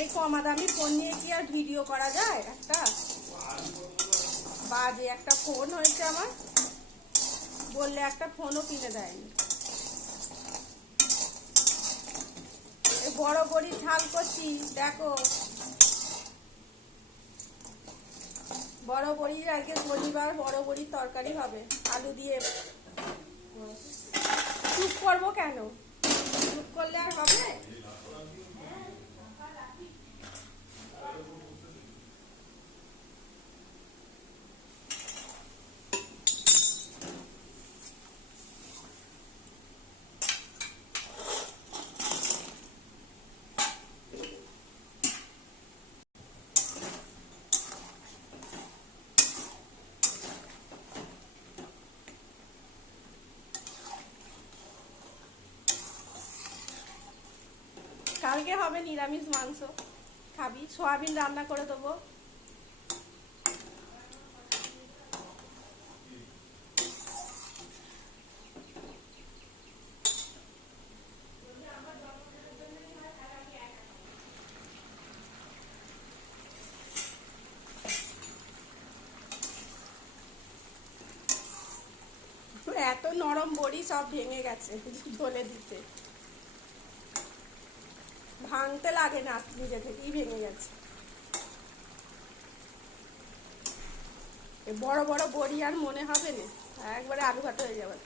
এই কমা দামি ফোন নিয়ে কি আর ভিডিও করা যায়? একটা বাজে একটা ফোন হয়েছে আমার। বললে একটা ফোনও কিনে দেয়নি। বড় বড়ি ঝাল করছি, দেখো। বড় বড়ির আজকে শনিবার, বড় বড়ির তরকারি হবে। আলু দিয়ে। চুপ করব কেন চুপ করলে আর হবে কালকে হবে নিরামিষ মাংস। খাবি, সোয়াবিন রান্না করে দেবো। এত নরম বড়ি সব ভেঙে গেছে ঝোলে দিতে। ভাঙতে লাগে না নিজে থেকেই ভেঙে গেছে। বড় বড় বড়ি আর মনে হবে না একবারে আলু হয়ে যাবে।